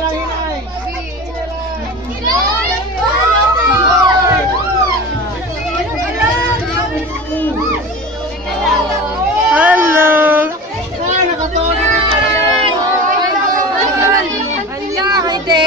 lang, hinay. Hello! Ah, nakatuloy na Hala, hindi.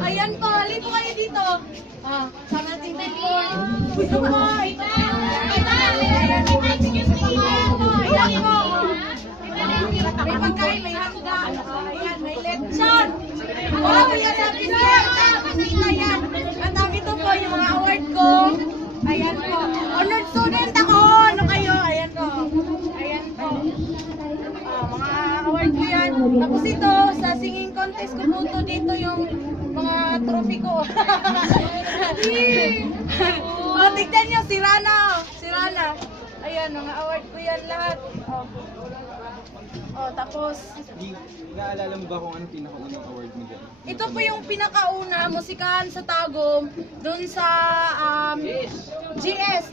Ayan po, halito kayo dito. Sa ating telepon. Gusto mo? Ayan po. May pagkain, may handa. Ayan, may lechon. Oh, yan sabi niya. Pasita yan. At ito po yung mga award ko. Ayan po. Honored student ako. Ano kayo? Ayan po. Ayan po. Mga award ko yan. Tapos ito, sa singing contest ko po to, dito yung mga trophy ko. Tignan nyo, si Rana. Si Rana. Ayan, mga award ko yan lahat. Tapos, Naalala mo ba kung ano pinakaunang award mo dyan? ito po yung pinakauna, musikahan sa Tagum, dun sa GS.